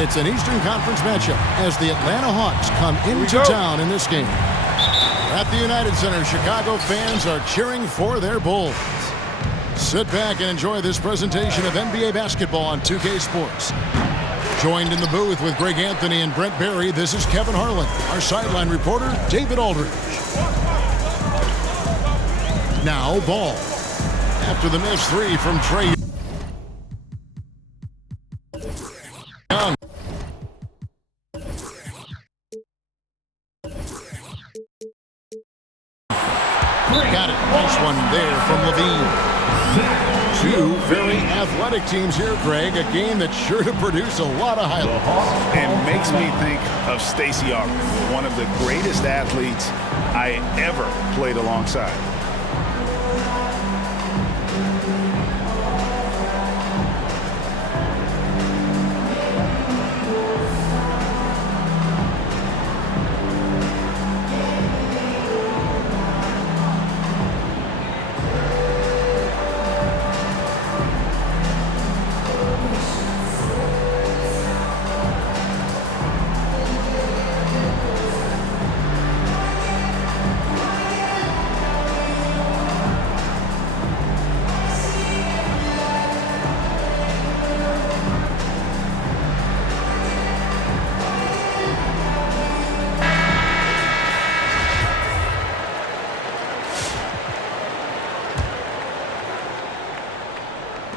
It's an Eastern Conference matchup as the Atlanta Hawks come into town in this game. At the United Center, Chicago fans are cheering for their Bulls. Sit back and enjoy this presentation of NBA basketball on 2K Sports. Joined in the booth with Greg Anthony and Brent Barry, this is Kevin Harlan. Our sideline reporter, David Aldridge. Now ball. After the missed three from Trey Young. Got it. Nice one there from Levine. Two very athletic teams here, Greg. A game that's sure to produce a lot of highlights. And makes me think of Stacey Augmon, one of the greatest athletes I ever played alongside.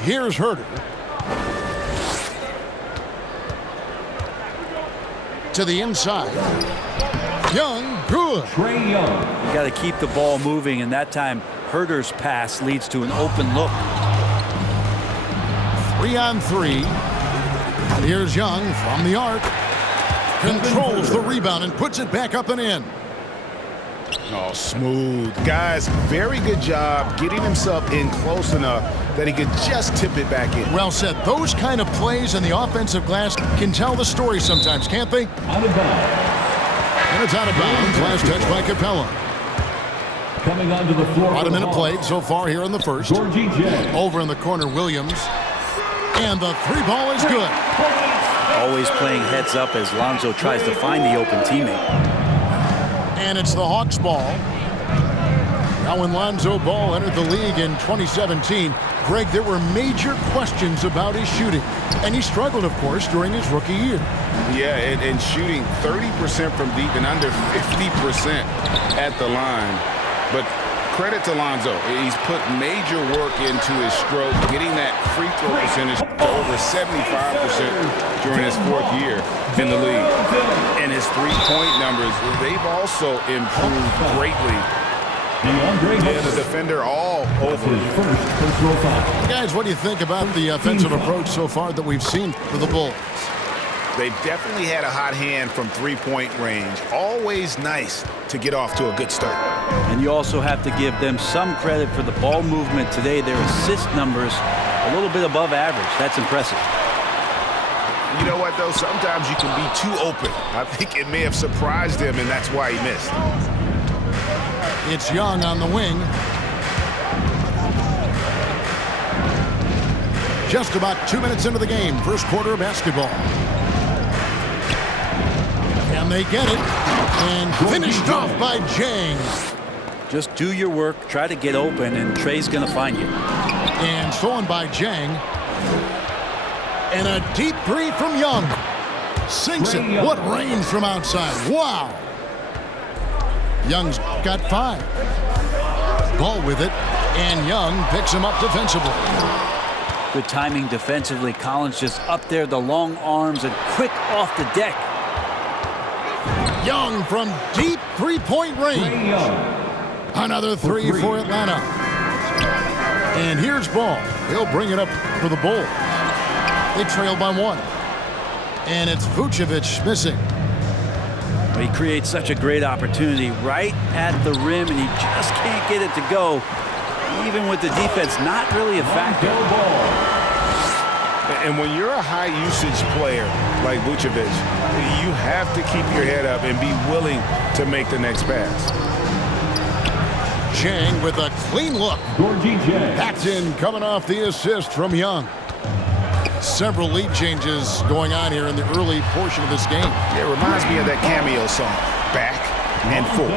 Here's Herter. To the inside. Young, good. Trey Young. You got to keep the ball moving, and that time Herter's pass leads to an open look. 3-on-3. And here's Young from the arc. Controls the rebound and puts it back up and in. Oh, smooth. Guys, very good job getting himself in close enough that he could just tip it back in. Well said. Those kind of plays in the offensive glass can tell the story sometimes, can't they? Out of bounds. And it's out of bounds. Last touch by Capella. Coming onto the floor. About a minute played so far here in the first. Over in the corner, Williams. And the three ball is good. Always playing heads up as Lonzo tries to find the open teammate. And it's the Hawks ball. Now when Lonzo Ball entered the league in 2017, Greg, there were major questions about his shooting. And he struggled, of course, during his rookie year. Yeah, and shooting 30% from deep and under 50% at the line. But credit to Lonzo. He's put major work into his stroke, getting that free throw percentage to over 75% during his fourth year in the league. And his three-point numbers, they've also improved greatly. Yeah, the defender all over. Guys, what do you think about the offensive approach so far that we've seen for the Bulls? They've definitely had a hot hand from three-point range. Always nice to get off to a good start. And you also have to give them some credit for the ball movement today. Their assist numbers a little bit above average. That's impressive. You know what, though? Sometimes you can be too open. I think it may have surprised him, and that's why he missed. It's Young on the wing. Just about 2 minutes into the game, first quarter of basketball. And they get it. And finished off by Jang. Just do your work, try to get open, and Trey's going to find you. And stolen by Jang. And a deep three from Young. Sinks it. What range from outside. Wow. Young's got 5. Ball with it. And Young picks him up defensively. Good timing defensively. Collins just up there, the long arms, and quick off the deck. Young from deep three-point range. Another three for Atlanta. And here's Ball. He'll bring it up for the Bulls. They trail by 1. And it's Vucevic missing. He creates such a great opportunity right at the rim, and he just can't get it to go. Even with the defense not really a factor. And when you're a high-usage player like Vucevic, you have to keep your head up and be willing to make the next pass. Jang with a clean look. Paxton coming off the assist from Young. Several lead changes going on here in the early portion of this game. It reminds me of that cameo song, Back and Forth.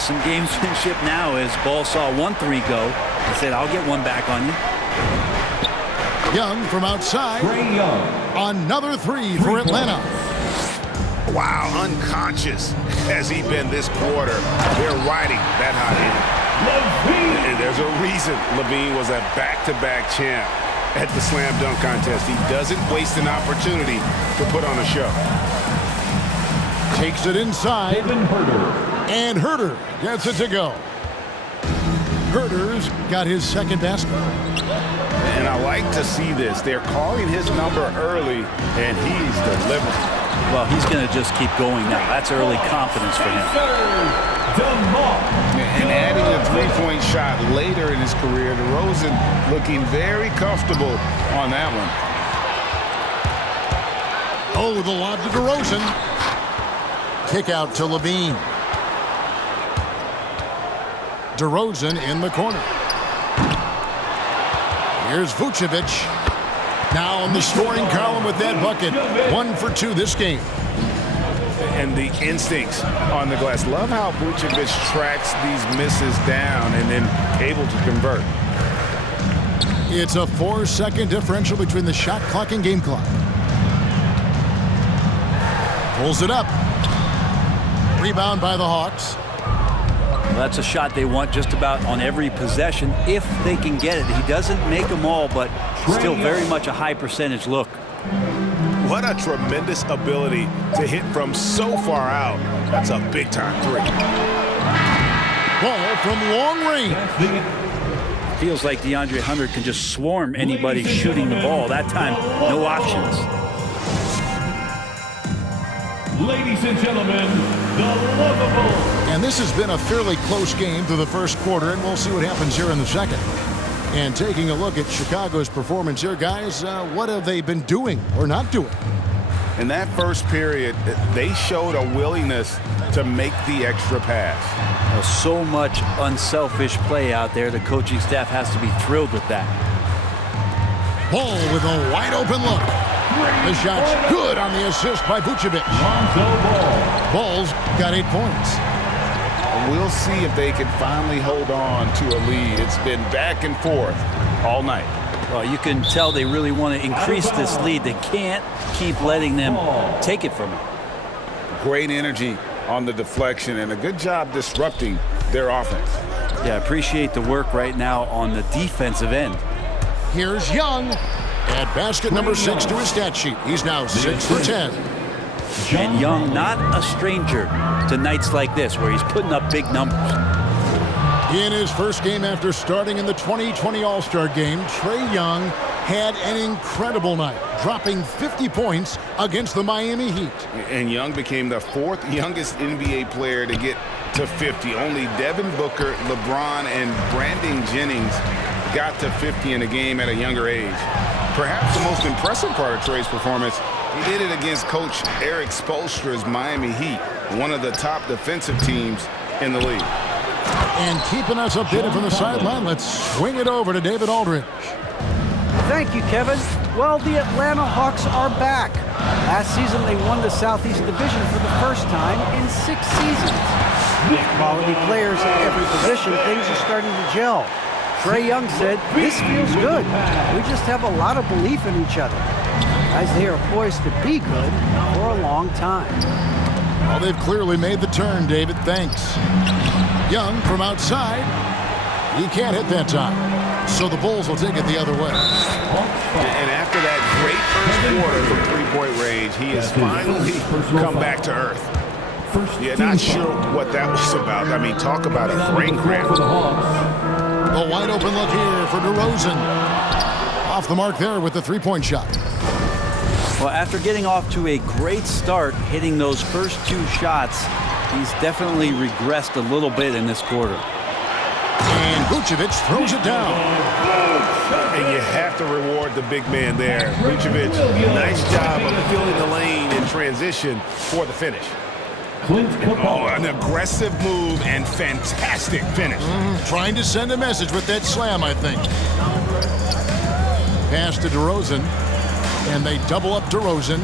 Some gamesmanship now as Ball saw 1-3 go. He said, I'll get one back on you. Young from outside. Another three for Atlanta. Wow, unconscious has he been this quarter. They're riding that hot end. And there's a reason Levine was a back-to-back champ at the slam dunk contest. He doesn't waste an opportunity to put on a show. Takes it inside. And Herter gets it to go. Herter's got his second basket. And I like to see this. They're calling his number early, and he's delivering. Well, he's going to just keep going now. That's early confidence for him. And adding a three-point shot later in his career, DeRozan looking very comfortable on that one. Oh, the lob to DeRozan. Kick out to Levine. DeRozan in the corner. Here's Vucevic. Now on the scoring column with that bucket. 1 for 2 this game. And the instincts on the glass. Love how Vucevic tracks these misses down and then able to convert. It's a 4-second differential between the shot clock and game clock. Pulls it up. Rebound by the Hawks. Well, that's a shot they want just about on every possession if they can get it. He doesn't make them all, but still very much a high percentage look. What a tremendous ability to hit from so far out. That's a big-time three. Ball from long range. Feels like DeAndre Hunter can just swarm anybody shooting the ball. That time, no options. Ladies and gentlemen, the lovable. And this has been a fairly close game through the first quarter, and we'll see what happens here in the second. And taking a look at Chicago's performance here, guys, what have they been doing or not doing? In that first period, they showed a willingness to make the extra pass. Well, so much unselfish play out there. The coaching staff has to be thrilled with that. Ball with a wide open look. The shot's good on the assist by Vucevic. Ball's got 8 points. We'll see if they can finally hold on to a lead. It's been back and forth all night. Well, you can tell they really want to increase this lead. They can't keep letting them take it from them. Great energy on the deflection and a good job disrupting their offense. Yeah, I appreciate the work right now on the defensive end. Here's Young at basket number 6 to his stat sheet. He's now 6 for 10. And Young, not a stranger to nights like this where he's putting up big numbers. In his first game after starting in the 2020 All-Star game, Trae Young had an incredible night, dropping 50 points against the Miami Heat. And Young became the 4th youngest NBA player to get to 50. Only Devin Booker, LeBron, and Brandon Jennings got to 50 in a game at a younger age. Perhaps the most impressive part of Trae's performance, he did it against Coach Eric Spoelstra's Miami Heat, one of the top defensive teams in the league. And keeping us updated from the sideline, let's swing it over to David Aldridge. Thank you, Kevin. Well, the Atlanta Hawks are back. Last season, they won the Southeast Division for the first time in 6 seasons. With quality players at every position, things are starting to gel. Trae Young said, "This feels good. We just have a lot of belief in each other." Guys, they are poised to be good for a long time. Well, they've clearly made the turn, David. Thanks. Young from outside. He can't hit that time. So the Bulls will take it the other way. And after that great first quarter from three-point range, he has finally come back to earth. Yeah, not sure what that was about. I mean, talk about a brain cramp. A wide open look here for DeRozan. Off the mark there with the three-point shot. Well, after getting off to a great start, hitting those first 2 shots, he's definitely regressed a little bit in this quarter. And Vucevic throws it down. And you have to reward the big man there. Vucevic, nice job of filling the lane in transition for the finish. Oh, an aggressive move and fantastic finish. Trying to send a message with that slam, I think. Pass to DeRozan. And they double up DeRozan.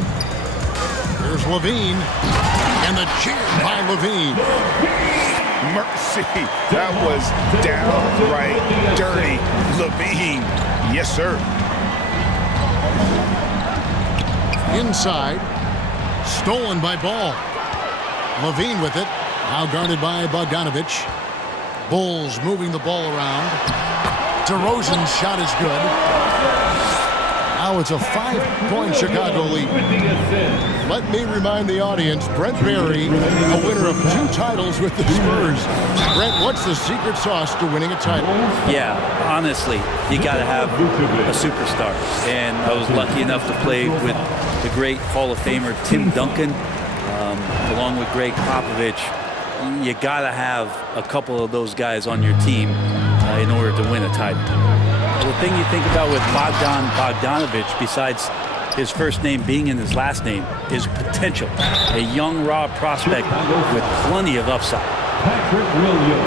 Here's Levine. And the cheer by Levine. Mercy. That was downright dirty. Levine. Yes, sir. Inside. Stolen by Ball. Levine with it. Now guarded by Bogdanovich. Bulls moving the ball around. DeRozan's shot is good. Now it's a 5-point Chicago lead. Let me remind the audience, Brent Barry, a winner of 2 titles with the Spurs. Brent, what's the secret sauce to winning a title? Yeah, honestly, you got to have a superstar. And I was lucky enough to play with the great Hall of Famer Tim Duncan, along with Greg Popovich. You got to have a couple of those guys on your team in order to win a title. The thing you think about with Bogdanovich, besides his first name being in his last name, is potential. A young, raw prospect with plenty of upside.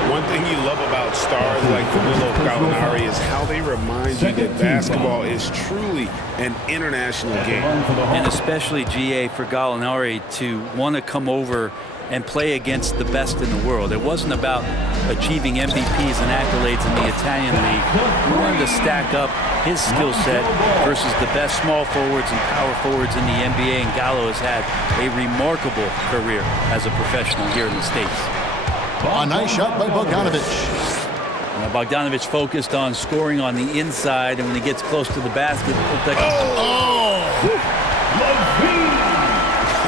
One thing you love about stars like Danilo Gallinari is how they remind you that basketball is truly an international game. And especially, GA, for Gallinari to want to come over and play against the best in the world. It wasn't about achieving MVPs and accolades in the Italian league. He wanted to stack up his skill set versus the best small forwards and power forwards in the NBA, and Gallo has had a remarkable career as a professional here in the States. A nice shot by Bogdanovich. Now Bogdanovich focused on scoring on the inside, and when he gets close to the basket, it looked like...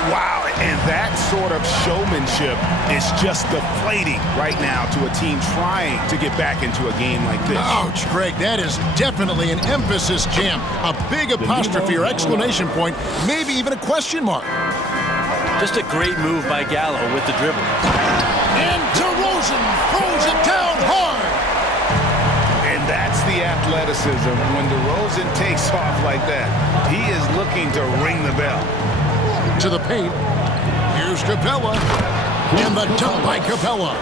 Wow, and that sort of showmanship is just deflating right now to a team trying to get back into a game like this. Ouch, Greg, that is definitely an emphasis jam. A big apostrophe or exclamation point, maybe even a question mark. Just a great move by Gallo with the dribble. And DeRozan throws it down hard. And that's the athleticism. When DeRozan takes off like that, he is looking to ring the bell. To the paint. Here's Capella. And the dunk by Capella.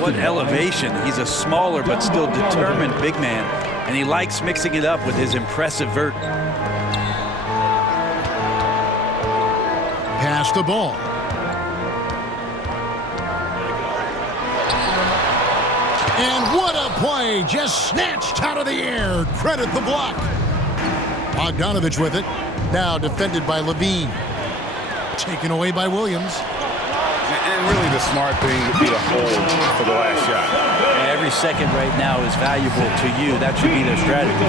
What elevation. He's a smaller but still determined big man, and he likes mixing it up with his impressive vert. Pass the ball. And what a play. Just snatched out of the air. Credit the block. Bogdanovich with it. Now defended by Levine. Taken away by Williams. And really the smart thing would be to hold for the last shot. Every second right now is valuable to you. That should be their strategy.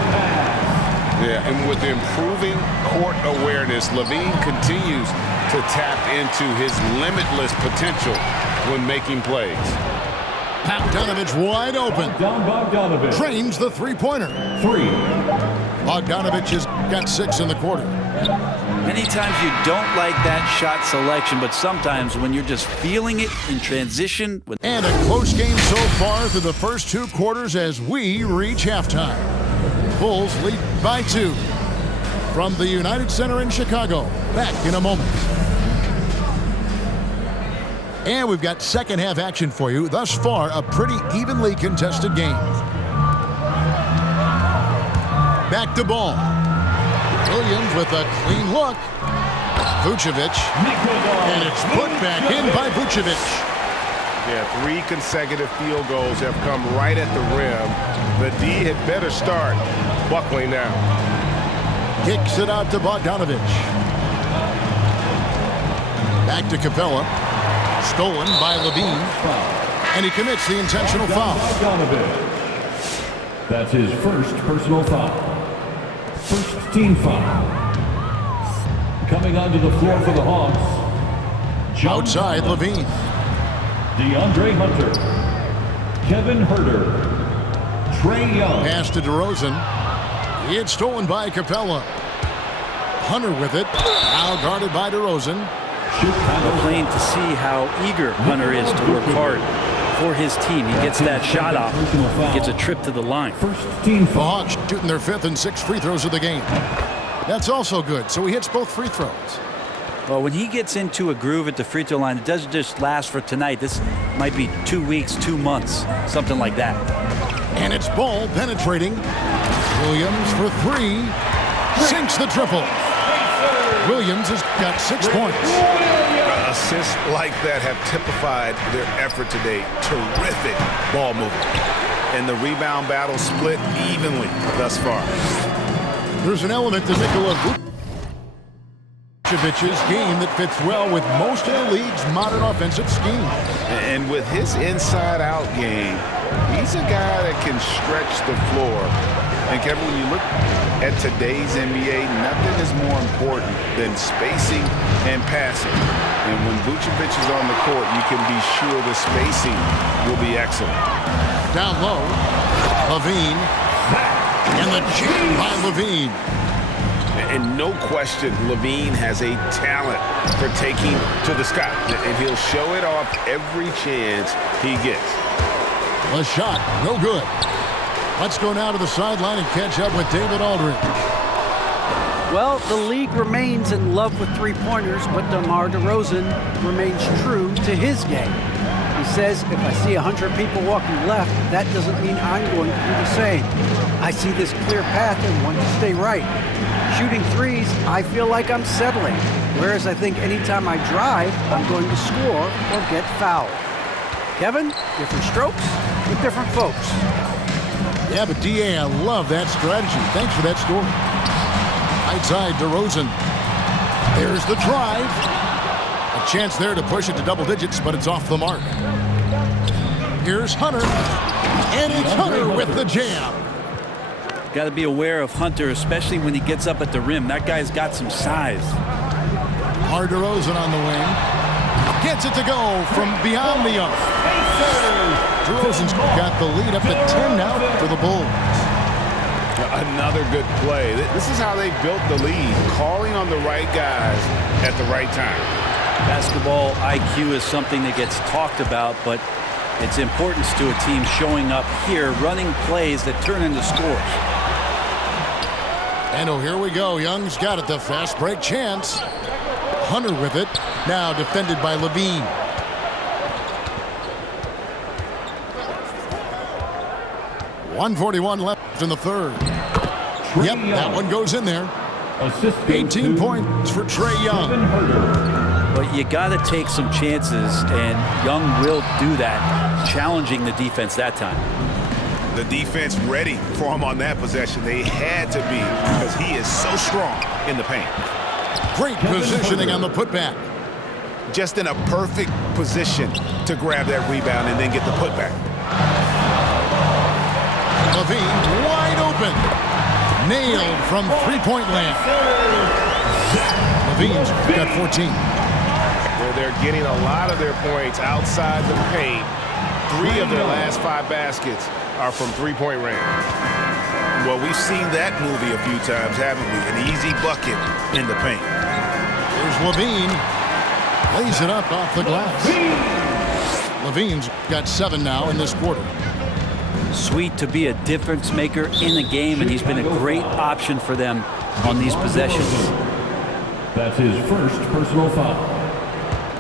Yeah, and with improving court awareness, Levine continues to tap into his limitless potential when making plays. Bogdanovich wide open. Bogdanovich. Trains the three-pointer. 3. Bogdanovich has got 6 in the quarter. Many times you don't like that shot selection, but sometimes when you're just feeling it in transition. And a close game so far through the first 2 quarters as we reach halftime. Bulls lead by 2 from the United Center in Chicago. Back in a moment. And we've got second half action for you. Thus far, a pretty evenly contested game. Back to Ball. Williams with a clean look. Vucevic. And it's put back in by Vucevic. Yeah, 3 consecutive field goals have come right at the rim. The D had better start buckling now. Kicks it out to Bogdanovich. Back to Capella. Stolen by Levine. And he commits the intentional foul. That's his first personal foul. First team foul. Coming onto the floor for the Hawks. Outside Levine. DeAndre Hunter. Kevin Huerter. Trae Young. Pass to DeRozan. It's stolen by Capella. Hunter with it. Now guarded by DeRozan. Plain to see how eager Hunter is to work hard for his team. He gets that shot off, gets a trip to the line. First team The Hawks shooting their 5th and 6th free throws of the game. That's also good, so he hits both free throws. Well, when he gets into a groove at the free throw line, it doesn't just last for tonight. This might be 2 weeks, 2 months, something like that. And it's Ball penetrating. Williams for three. Sinks the triple. Williams has got 6 points. Assists like that have typified their effort today. Terrific ball movement. And the rebound battle split evenly thus far. There's an element to Nikola Vucevic's game that fits well with most of the league's modern offensive scheme. And with his inside-out game, he's a guy that can stretch the floor. And Kevin, when you look at today's NBA, nothing is more important than spacing and passing. And when Vucevic is on the court, you can be sure the spacing will be excellent. Down low, Levine. And the jam by Levine. And no question, Levine has a talent for taking to the sky. And he'll show it off every chance he gets. The shot, no good. Let's go now to the sideline and catch up with David Aldridge. Well, the league remains in love with three-pointers, but DeMar DeRozan remains true to his game. He says, if I see 100 people walking left, that doesn't mean I'm going to do the same. I see this clear path and want to stay right. Shooting threes, I feel like I'm settling, whereas I think anytime I drive, I'm going to score or get fouled. Kevin, different strokes with different folks. Yeah, but D.A., I love that strategy. Thanks for that story. Right side, DeRozan. There's the drive. A chance there to push it to double digits, but it's off the mark. Here's Hunter. And it's Hunter with the jam. Got to be aware of Hunter, especially when he gets up at the rim. That guy's got some size. DeRozan on the wing. Gets it to go from beyond the arc. DeRozan's got the lead up to 10 now for the Bulls. Another good play. This is how they built the lead, calling on the right guys at the right time. Basketball IQ is something that gets talked about, but its importance to a team showing up here, running plays that turn into scores. And oh, here we go. Young's got it, the fast break chance. Hunter with it, now defended by Levine. .141 left in the third. Yep, that one goes in there. 18 points for Trae Young. But you got to take some chances, and Young will do that, challenging the defense that time. The defense ready for him on that possession. They had to be, because he is so strong in the paint. Great positioning on the putback. Just in a perfect position to grab that rebound and then get the putback. Levine wide open. Nailed from three-point land. Levine's got 14. They're getting a lot of their points outside the paint. 3 of their last 5 baskets are from three-point range. Well, we've seen that movie a few times, haven't we? An easy bucket in the paint. Here's Levine. Lays it up off the glass. Levine's got 7 now in this quarter. Sweet to be a difference maker in the game, and he's been a great option for them on these possessions. That's his first personal foul.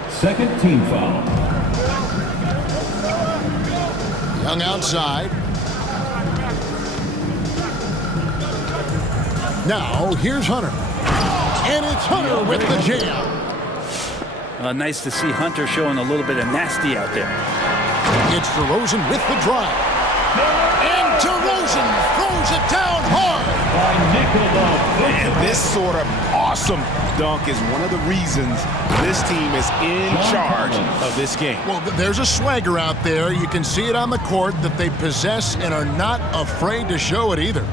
Second team foul. Young outside. Now here's Hunter. And it's Hunter with the jam. Nice to see Hunter showing a little bit of nasty out there. It's DeRozan with the drive. And DeRozan throws it down hard. And this sort of awesome dunk is one of the reasons this team is in charge of this game. Well, there's a swagger out there. You can see it on the court that they possess and are not afraid to show it either.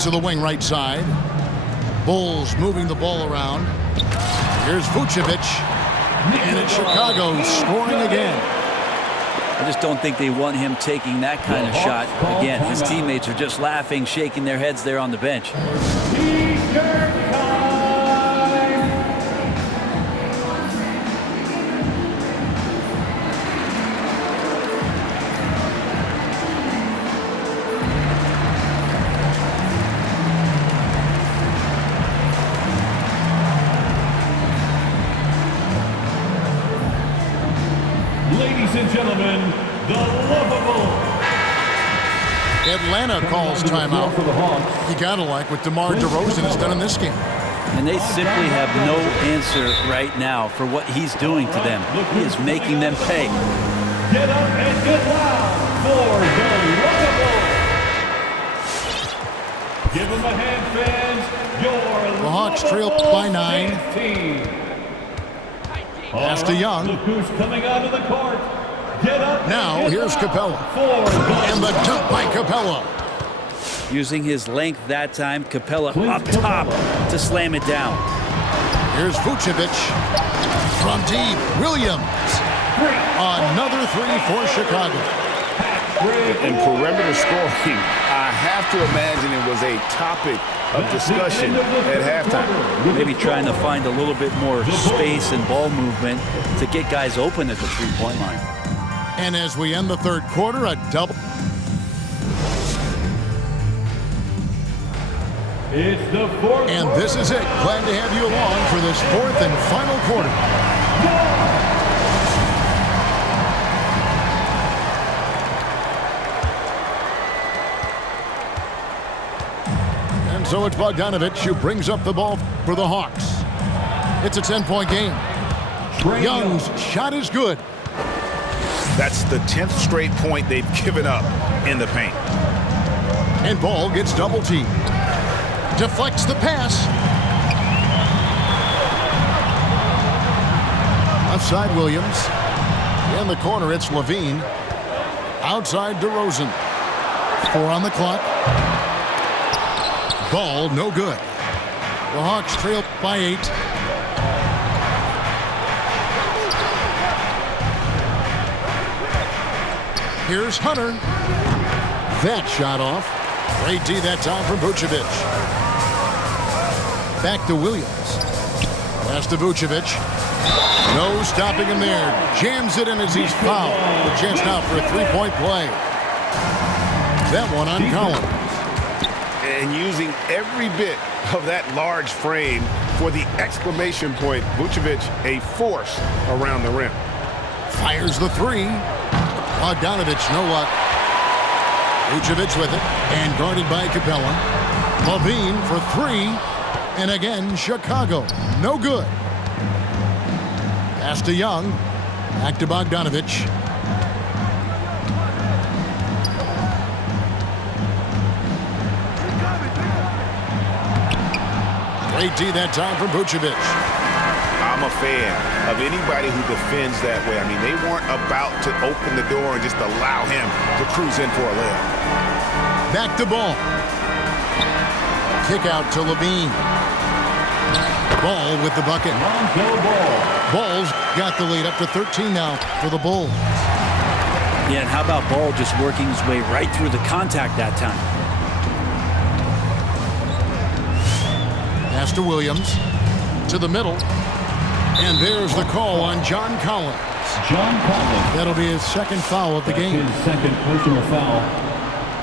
To the wing right side. Bulls moving the ball around. Here's Vucevic. And it's Chicago scoring again. I just don't think they want him taking that kind of shot. Again, his teammates are just laughing, shaking their heads there on the bench. Ladies and gentlemen, the lovable. Atlanta calls timeout. You gotta like what DeMar DeRozan has done in this game. And they simply have no answer right now for what he's doing to them. He is making them pay. Get up and get loud for the Lockable. Give him a hand, fans. The Hawks trail by 9. Pass to Young. Look who's coming out of the court. Get up. Now here's Capella. And the dunk by Capella. Using his length that time, Capella up top to slam it down. Here's Vucevic from deep. Williams. Another three for Chicago. In perimeter scoring, I have to imagine it was a topic of discussion at halftime. Maybe trying to find a little bit more space and ball movement to get guys open at the three-point line. And as we end the third quarter, a double. It's the fourth. And this is it. Glad to have you along for this fourth and final quarter. And so it's Bogdanovic who brings up the ball for the Hawks. It's a 10-point game. Young's shot is good. That's the 10th straight point they've given up in the paint. And Ball gets double teamed. Deflects the pass. Outside Williams. In the corner, it's Levine. Outside DeRozan. 4 on the clock. Ball, no good. The Hawks trail by 8. Here's Hunter. That shot off. Great D that time from Vucevic. Back to Williams. Pass to Vucevic. No stopping him there. Jams it in as he's fouled. The chance now for a three-point play. That one on Collins. And using every bit of that large frame for the exclamation point, Vucevic a force around the rim. Fires the three. Bogdanovic, no luck. Vucevic with it, and guarded by Capella. Levine for 3, and again, Chicago, no good. Pass to Young, back to Bogdanovic. Great D that time from Vucevic. I'm a fan of anybody who defends that way. I mean, they weren't about to open the door and just allow him to cruise in for a layup. Back to Ball. Kick out to Levine. Ball with the bucket. Ball's got the lead up to 13 now for the Bulls. Yeah, and how about Ball just working his way right through the contact that time? Pass to Williams. To the middle. And there's the call on John Collins. That'll be his second foul of the game. His second personal foul.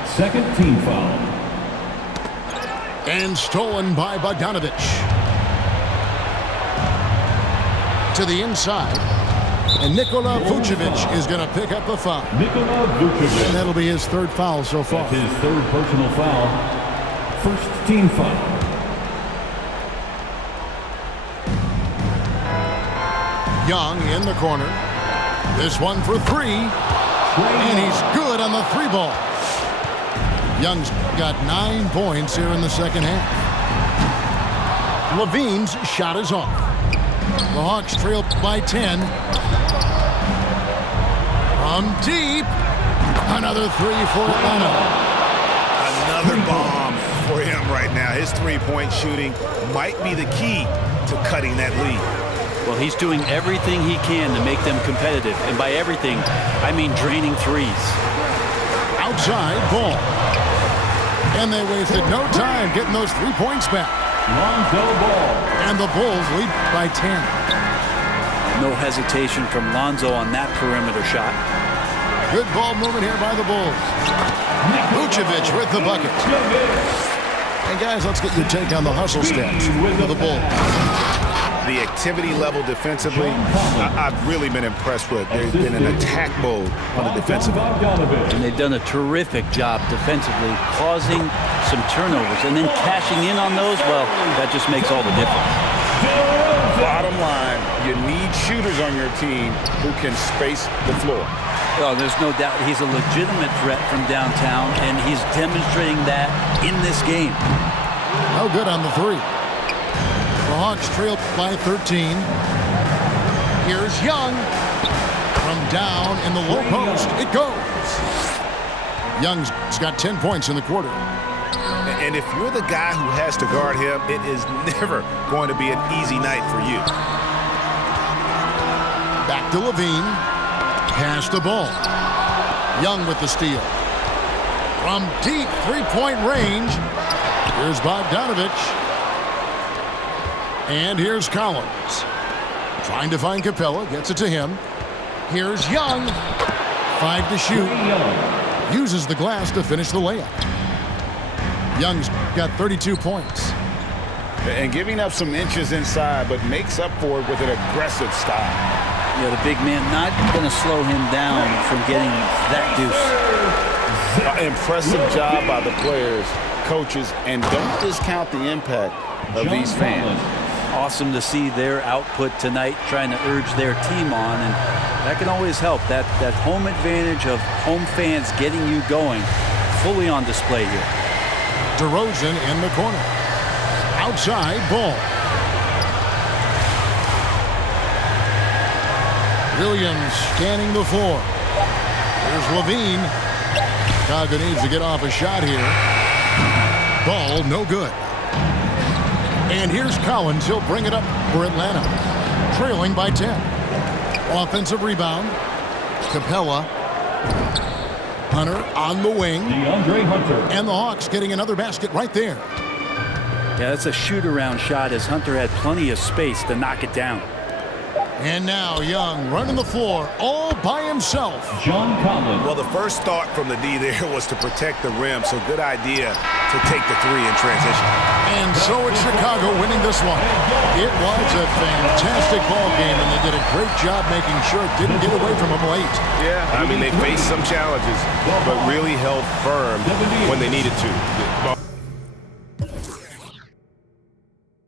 Second team foul. And stolen by Bogdanovic. To the inside. And Nikola Vucevic is going to pick up the foul. Nikola Vucevic. And that'll be his third foul so far. That's his third personal foul. First team foul. Young in the corner. This one for 3. And he's good on the 3 ball. Young's got 9 points here in the second half. Levine's shot is off. The Hawks trail by 10. From deep. Another 3 for Atlanta. Another bomb for him right now. His three-point shooting might be the key to cutting that lead. Well, he's doing everything he can to make them competitive. And by everything, I mean draining threes. Outside Ball. And they wasted no time getting those 3 points back. Lonzo Ball. And the Bulls lead by 10. No hesitation from Lonzo on that perimeter shot. Good ball movement here by the Bulls. Vucevic with the bucket. And guys, let's get your take on the hustle stats for the Bulls. the activity level defensively, I've really been impressed with. There's been an attack mode on the defensive end. And they've done a terrific job defensively, causing some turnovers, and then cashing in on those, well, that just makes all the difference. Bottom line, you need shooters on your team who can space the floor. Oh, there's no doubt he's a legitimate threat from downtown, and he's demonstrating that in this game. No good on the three. The Hawks trail by 13. Here's Young. From down in the low post, it goes. Young's got 10 points in the quarter. And if you're the guy who has to guard him, it is never going to be an easy night for you. Back to Levine. Pass the ball. Young with the steal. From deep three-point range, here's Bogdanovich. And here's Collins. Trying to find Capella, gets it to him. Here's Young. 5 to shoot. Uses the glass to finish the layup. Young's got 32 points. And giving up some inches inside, but makes up for it with an aggressive style. Yeah, the big man not going to slow him down from getting that deuce. Impressive job by the players, coaches, and don't discount the impact of these fans. Awesome to see their output tonight, trying to urge their team on, and that can always help. That home advantage of home fans getting you going, fully on display here. DeRozan in the corner. Outside ball. Williams scanning the floor. Here's Levine. Chicago needs to get off a shot here. Ball no good. And here's Collins. He'll bring it up for Atlanta. Trailing by 10. Offensive rebound. Capella. Hunter on the wing. DeAndre Hunter. And the Hawks getting another basket right there. Yeah, that's a shoot-around shot as Hunter had plenty of space to knock it down. And now Young running the floor all by himself. John Collins. Well, the first thought from the D there was to protect the rim, so good idea to take the three in transition. And so it's Chicago winning this one. It was a fantastic ball game, and they did a great job making sure it didn't get away from them late. Yeah, I mean, they faced some challenges, but really held firm when they needed to.